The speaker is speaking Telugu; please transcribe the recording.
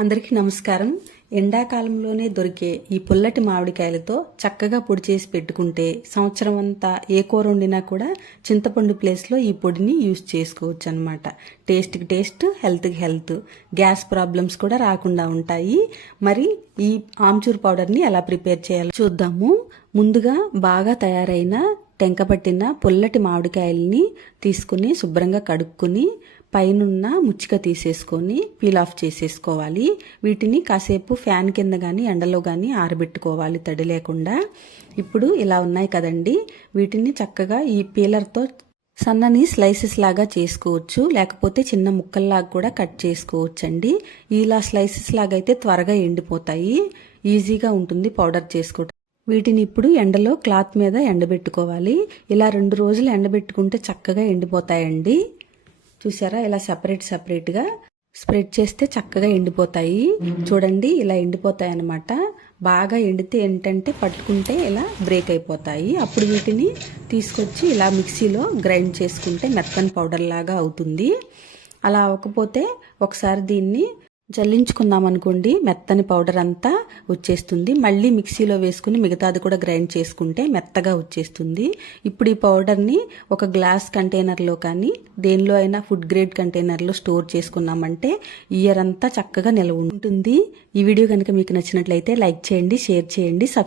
అందరికీ నమస్కారం. ఎండాకాలంలోనే దొరికే ఈ పుల్లటి మామిడికాయలతో చక్కగా పొడి చేసి పెట్టుకుంటే సంవత్సరం అంతా ఏ కూర వండినా కూడా చింతపండు ప్లేస్లో ఈ పొడిని యూస్ చేసుకోవచ్చు అనమాట టేస్ట్కి టేస్ట్ హెల్త్కి హెల్త్. గ్యాస్ ప్రాబ్లమ్స్ కూడా రాకుండా ఉంటాయి. మరి ఈ ఆమ్చూర్ పౌడర్ని ఎలా ప్రిపేర్ చేయాలో చూద్దాము. ముందుగా బాగా తయారైన టెంకపట్టిన పుల్లటి మామిడికాయల్ని తీసుకుని శుభ్రంగా కడుక్కుని పైనున్న ముచ్చిక తీసేసుకొని పీల్ ఆఫ్ చేసేసుకోవాలి. వీటిని కాసేపు ఫ్యాన్ కింద కానీ ఎండలో కానీ ఆరబెట్టుకోవాలి తడి లేకుండా. ఇప్పుడు ఇలా ఉన్నాయి కదండి. వీటిని చక్కగా ఈ పీలర్తో సన్నని స్లైసెస్ లాగా చేసుకోవచ్చు. లేకపోతే చిన్న ముక్కల్లాగా కూడా కట్ చేసుకోవచ్చు అండి ఇలా స్లైసెస్ లాగా అయితే త్వరగా ఎండిపోతాయి. ఈజీగా ఉంటుంది పౌడర్ చేసుకోవడం వీటిని ఇప్పుడు ఎండలో క్లాత్ మీద ఎండబెట్టుకోవాలి. ఇలా రెండు రోజులు ఎండబెట్టుకుంటే చక్కగా ఎండిపోతాయండి. చూసారా? ఇలా సపరేట్ సపరేట్గా స్ప్రెడ్ చేస్తే చక్కగా ఎండిపోతాయి. చూడండి ఇలా ఎండిపోతాయి అన్నమాట బాగా ఎండితే ఏంటంటే పట్టుకుంటే ఇలా బ్రేక్ అయిపోతాయి. అప్పుడు వీటిని తీసుకొచ్చి ఇలా మిక్సీలో గ్రైండ్ చేసుకుంటే మెత్తని పౌడర్ లాగా అవుతుంది. అలా అవ్వకపోతే ఒకసారి దీన్ని జల్లించుకున్నాం అనుకోండి మెత్తని పౌడర్ అంతా వచ్చేస్తుంది. మళ్ళీ మిక్సీలో వేసుకుని మిగతాది కూడా గ్రైండ్ చేసుకుంటే మెత్తగా వచ్చేస్తుంది. ఇప్పుడు ఈ పౌడర్ని ఒక గ్లాస్ కంటైనర్లో కానీ దేనిలో అయినా ఫుడ్ గ్రేడ్ కంటైనర్లో స్టోర్ చేసుకున్నామంటే ఇయర్ అంతా చక్కగా నిలవ ఉంటుంది. ఈ వీడియో కనుక మీకు నచ్చినట్లయితే లైక్ చేయండి షేర్ చేయండి సబ్స్క్రైబ్